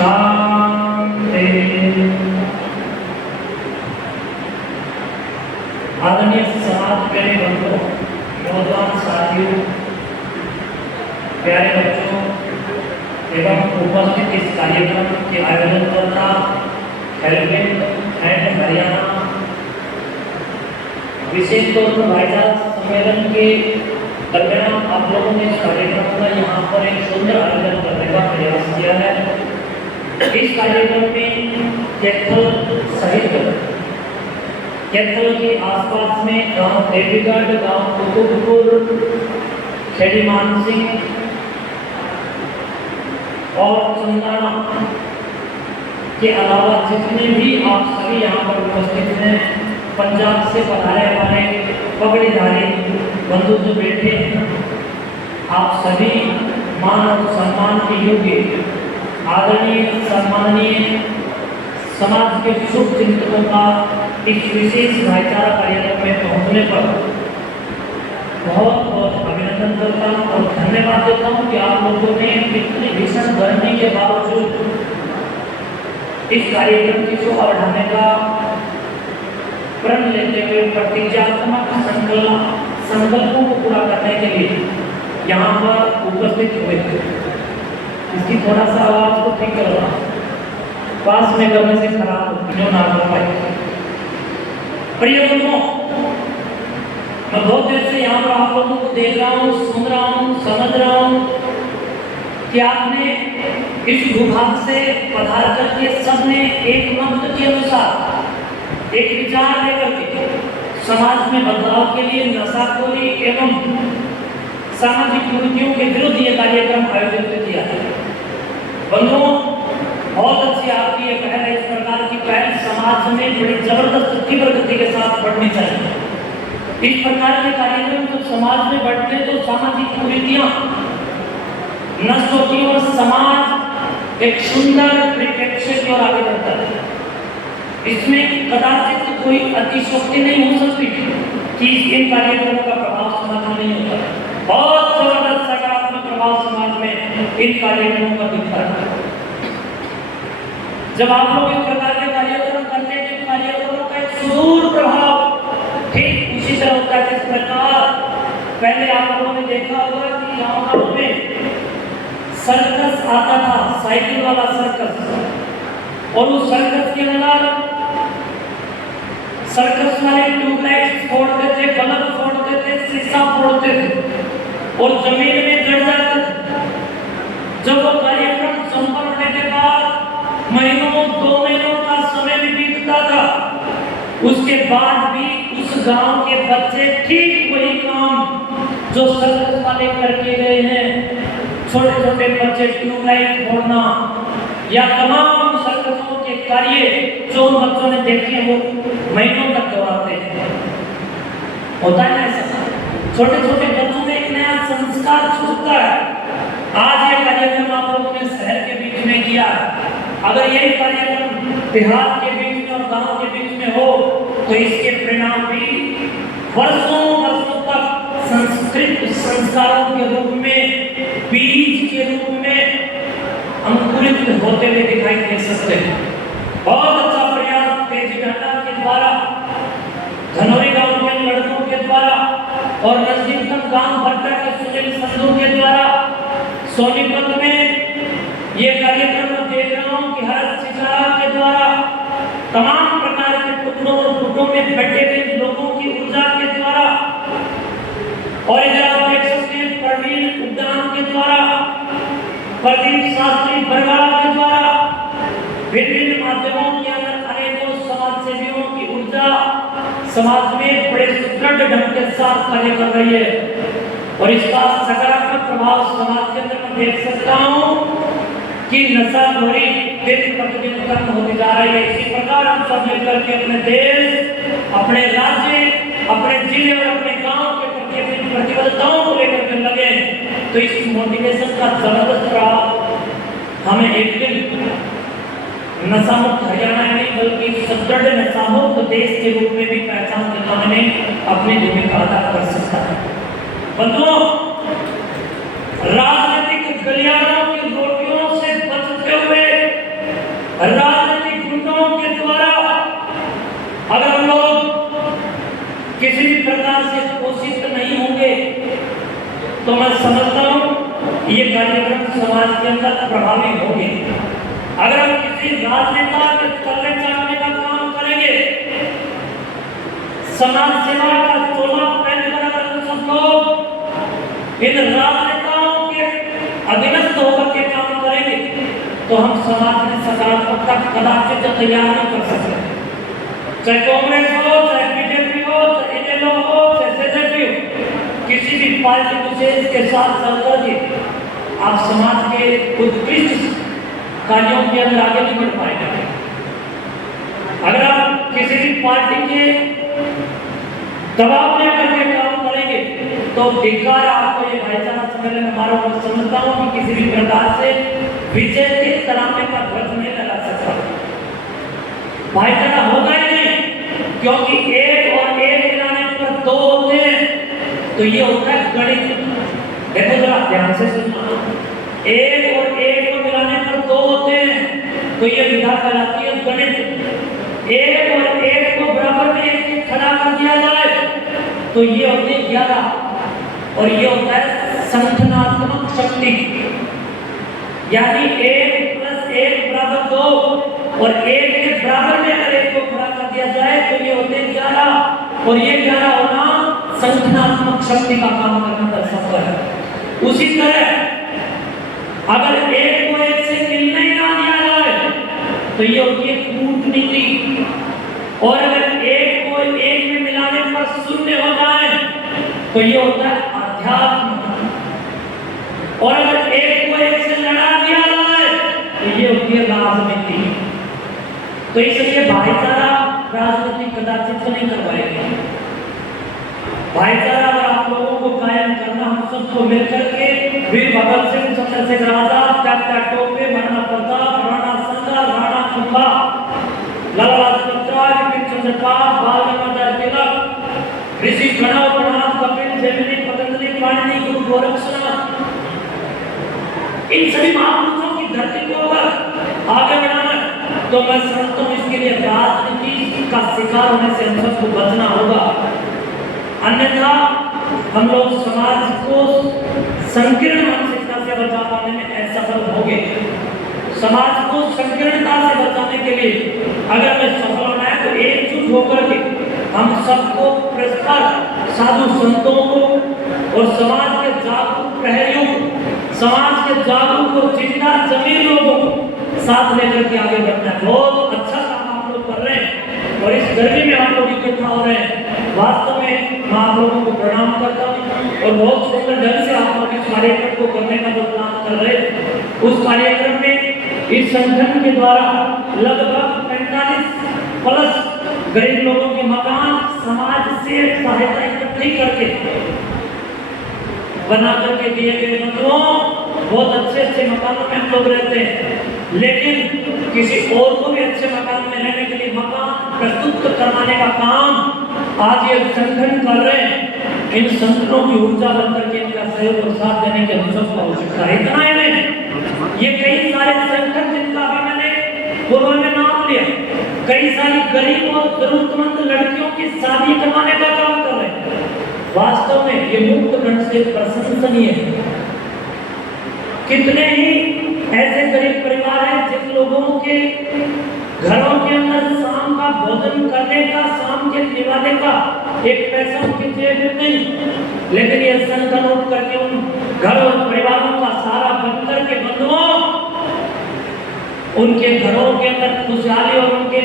शांति। आदरणीय समाज प्यारे बंधुओं, नौजवान साथियों, प्यारे बच्चों एवं उपस्थित इस कार्यक्रम के आयोजनकर्ता हेल्पलाइन एंड हरियाणा, विशेष तौर पर भाईचारा सम्मेलन के दरमियान आप लोगों ने इस कार्यक्रम का यहाँ पर एक सुंदर आयोजन करने का प्रयास किया है। इस कार्यक्रम में कैथल सहित कैथल के आसपास में गांव देवीगढ़, गांव कुतुबपुर, खेड़ी मानसिंह और चंदाना के अलावा जितने भी आप सभी यहाँ पर उपस्थित हैं, पंजाब से पधारे हमारे पगड़ीधारी बंधु जो बैठे हैं, आप सभी मान और सम्मान के योग्य आदरणीय सम्माननीय समाज के शुभ चिंतकों का इस विशेष भाईचारा कार्यक्रम में पहुंचने पर बहुत बहुत अभिनंदन करता हूँ और धन्यवाद देता हूँ कि आप लोगों ने इतनी भीषण गर्मी के बावजूद इस कार्यक्रम की शोभा बढ़ाने का प्रण लेते हुए प्रतिज्ञात्मक संकल्पों को पूरा करने के लिए यहाँ पर उपस्थित हुए थे। इसकी थोड़ा सा आवाज को ठीक करना, पास में करने से खराब होती जो ना कर पाए। प्रिय बंधुओं, मैं बहुत देर से यहाँ पर आप लोगों को देख रहा हूँ, सुन रहा हूँ, समझ रहा हूँ कि आपने इस भूभाग से पधार करके सबने एक मंत्र के अनुसार एक विचार लेकर के समाज में बदलाव के लिए नशाखोरी एवं सामाजिक कुरीतियों के विरुद्ध ये कार्यक्रम आयोजित किया है। बंधुओं, बहुत अच्छी आपकी ये पहल है। इस प्रकार की पहल समाज में बड़ी जबरदस्त तीव्र गति के साथ बढ़नी चाहिए। इस प्रकार के कार्यक्रम जब समाज में बढ़ते हैं तो सामाजिक कुरीतियां नष्ट होती और समाज एक सुंदर परिप्रेक्ष्य की ओर आगे बढ़ता है। इसमें कदाचित कोई अतिशयोक्ति नहीं हो सकती कि इन कार्यक्रमों का प्रभाव समाज में नहीं होता है। बहुत जबरदस्त सकारात्मक प्रभाव समाज में इन कार्यक्रमों का दिखता है। जब आप लोग इस प्रकार के कार्यक्रम करते हैं तो कार्यक्रमों का एक सुदूर प्रभाव ठीक उसी तरह होता है जिस प्रकार पहले आप लोगों ने देखा होगा कि गाँव में सर्कस आता था, साइकिल वाला सर्कस, और उस सर्कस के अंदर सर्कस वाले ट्यूबलाइट फोड़ते थे, बल्ब फोड़ते थे, शीशा फोड़ते थे और जमीन में गड़ जाते थे। जब वो कार्यक्रम संपन्न होने के बाद महीनों 2 महीनों का समय भी बीतता था, उसके बाद भी उस गांव के बच्चे ठीक वही काम जो सर्कस वाले करके गए हैं, छोटे छोटे बच्चे ट्यूबलाइट फोड़ना या तमाम सर्कसों के कार्य जो बच्चों ने देखे वो महीनों तक दोहराते हैं। होता है ना ऐसा, छोटे छोटे बच्चों में एक नया संस्कार छूटता है। आज ये कार्यक्रम आप लोगों ने शहर के बीच में किया, अगर यही कार्यक्रम देहात के बीच में और गांव के बीच में हो तो इसके परिणाम भी वर्षों वर्षों तक संस्कृत संस्कारों के रूप में, बीज के रूप में अंकुरित होते हुए दिखाई दे सकते हैं। बहुत अच्छा प्रयास तेजी घाटा के द्वारा, धनौरी गांव के लड़कों के द्वारा और नजदीकतम गांव भट्टा के सुनील संधू के द्वारा सोनीपत में ये कार्यक्रम मैं देख रहा हूँ कि हर चित्रा के द्वारा तमाम प्रकार के टुकड़ों और गुटों में बैठे हुए लोगों की ऊर्जा के द्वारा, और इधर आप देख सकते हैं प्रवीण उद्यान के द्वारा, प्रदीप शास्त्री बरगाड़ा के द्वारा, विभिन्न माध्यमों के अंदर अनेकों समाज सेवियों की ऊर्जा समाज में बड़े सुदृढ़ ढंग के साथ कार्य कर रही है और इसका सकारात्मक प्रभाव समाज के अंदर मैं देख सकता हूँ कि नशाखोरी दिन प्रतिदिन कम होती जा रही है। इसी प्रकार हम सब मिलकर के अपने देश, अपने राज्य, अपने जिले और अपने गांव के प्रति अपनी प्रतिबद्धताओं को लेकर के लगे तो इस मोटिवेशन का जबरदस्त प्रभाव हमें एक दिन नशामुक्त हरियाणा नहीं बल्कि सदृढ़ नशामुक्त देश के रूप में भी पहचान दिलाने अपनी भूमिका अदा कर सकता है। बंधुओं, राजनीतिक गलियारों की रोटियों से बचते हुए राजनीतिक गुंडों के द्वारा अगर हम लोग किसी भी प्रकार से पोषित नहीं होंगे तो मैं समझता हूं ये कार्यक्रम समाज के अंदर प्रभावी होंगे। अगर हम किसी राजनेता के तले चढ़ने का काम करेंगे, समाज सेवा का चोला पहनकर अगर हम सब लोग इन राजनेताओं के अधीनस्थ होकर के काम करेंगे तो हम समाज में सकारात्मकता कदाचित तैयार नहीं कर सकते। चाहे कांग्रेस हो, चाहे बीजेपी हो, चाहे इनेलो हो, चाहे जेजेपी हो, किसी भी पार्टी विशेष के साथ चलकर के आप समाज के उत्कृष्ट कार्यों के अंदर आगे नहीं बढ़ पाएंगे। अगर आप किसी भी पार्टी के दबाव में आकर के काम करेंगे तो बेकार आपको ये भाईचारा सम्मेलन हमारा मैं समझता हूँ कि किसी भी प्रकार से विजय के तराने का ध्वज नहीं लगा सकता। भाईचारा होगा ही नहीं, क्योंकि एक और एक मिलाने पर दो होते हैं तो ये होता है गणित। देखो जरा ध्यान से सुनना, एक और एक को मिलाने पर दो होते हैं तो ये विधा कहलाती है गणित। एक और एक को बराबर में एक खड़ा कर दिया जाए तो ये होते हैं 11 और ये होता है संगठनात्मक शक्ति। यानी 1 + 1 = 2 और 1 के बराबर में अगर एक को खड़ा कर दिया जाए तो ये होते हैं 11 और ये 11 होना संगठनात्मक शक्ति का काम करना दर्शाता है। उसी तरह अगर एक को एक से मिलने ही ना दिया जाए तो ये होती है कूटनीति और अगर एक को एक में मिलाने पर शून्य हो जाए तो ये होता है अध्यात्म और अगर एक को एक से लड़ा दिया जाए तो ये होती है राजनीति। तो इसलिए भाईचारा राजनीति कदाचित नहीं करवाएगी। भाईचारा अगर आप लोगों को कायम करना, हम सबको मिलकर के वीर भगत सिंह, चंद्रशेखर आजाद, डॉक्टर टोपे, महाराणा प्रताप, राणा संगा, राणा कुंभा, लाला लाजपत राय, बिपिन चंद्र पाल, बाल गंगाधर तिलक, ऋषि प्रणव, प्रणाम, कपिल, जैमिनी, पतंजलि, पाणिनि, गुरु गोरक्षनाथ, इन सभी महापुरुषों की धरती को अगर आगे बढ़ाना तो मैं समझता हूँ इसके लिए राजनीति का शिकार होने से हम सबको बचना होगा। अन्यथा हम लोग समाज को संकीर्ण मानसिकता से बचा पाने में असफल होंगे। समाज को संकीर्णता से बचाने के लिए अगर मैं सफल होना है तो एकजुट होकर के हम सबको परस्पर साधु संतों को और समाज के जागरूक प्रहरियों को, समाज के जागरूक और जिंदा जमीन लोगों को साथ लेकर के आगे बढ़ना है। बहुत अच्छा काम आप लोग कर रहे हैं और इस गर्मी में आप लोग इकट्ठा हो रहे हैं। वास्तव में मैं आप लोगों को प्रणाम करता हूँ और बहुत सुंदर ढंग से आप लोग इस कार्यक्रम को करने का जो प्लान कर रहे हैं उस कार्यक्रम में इस संगठन के द्वारा लगभग 45+ गरीब लोगों के मकान समाज से सहायता इकट्ठी करके बना करके दिए गए। बहुत अच्छे मकानों में हम लोग रहते हैं, लेकिन किसी और को भी अच्छे मकान में रहने के लिए मकान प्रस्तुत करवाने का काम आज ये संगठन कर रहे हैं। इन संगठनों की ऊर्जा बनकर के इनका सहयोग और साथ देने की हम सबको आवश्यकता है। इतना ही नहीं, ये कई सारे संगठन जिनका भी मैंने पूर्व में नाम लिया, कई सारी गरीब और जरूरतमंद लड़कियों की शादी करवाने का काम कर रहे हैं। वास्तव में ये मुक्त ढंग से प्रशंसनीय है। कितने ही ऐसे गरीब परिवार हैं जिन लोगों के घरों के अंदर शाम का भोजन करने का, शाम के निवाले का एक पैसा उनके जेब में नहीं, लेकिन ये संगठन उठ करके उन घर और परिवारों का सहारा बनकर के बंधुओं उनके घरों के अंदर खुशहाली और उनके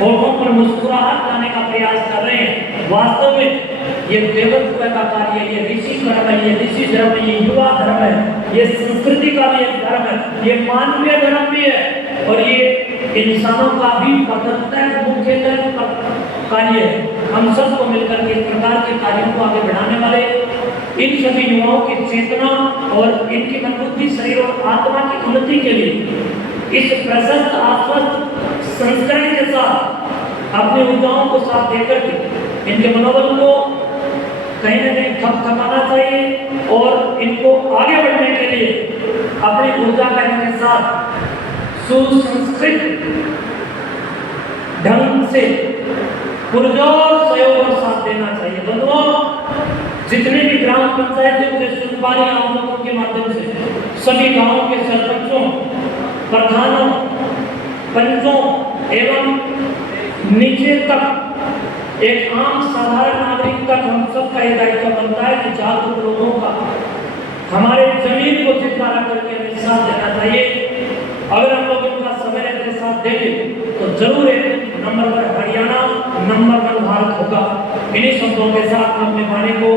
होठों पर मुस्कुराहट लाने का प्रयास कर रहे हैं। वास्तव में ये देवत्व का कार्य है, ये ऋषि धर्म है, ये ऋषि धर्म है, ये युवा धर्म है, ये संस्कृति का भी एक धर्म है, ये मानवीय धर्म भी है और ये इंसानों का भी पतंतर मुख्यतः कार्य है। हम सबको मिलकर के इस प्रकार के कार्यों को आगे बढ़ाने वाले इन सभी युवाओं की चेतना और इनकी मनबुद्धि, शरीर और आत्मा की उन्नति के लिए इस प्रशस्त आश्वस्त संस्करण के साथ अपनी ऊर्जाओं को साथ देकर के इनके मनोबल को कहीं न कहीं थपथपाना चाहिए और इनको आगे बढ़ने के लिए अपनी ऊर्जा का इनके साथ सुसंस्कृत ढंग से पुरजोर सहयोग और साथ देना चाहिए। बंधुओं, जितने भी ग्राम पंचायतों के सुनवाई आंदोलनों के माध्यम से सभी गांवों के सरपंचों, प्रधानों, पंचों एवं नीचे तक एक आम साधारण नागरिक तक हम सबका ये दायित्व बनता है कि जागरूक लोगों का हमारे जमीन को चिंता करके हमें साथ देना चाहिए। अगर हम लोग इनका समय रहते साथ देंगे तो जरूर एक नंबर 1 हरियाणा, नंबर 1 भारत होगा। इन्हीं शब्दों के साथ मैं अपने वाणी को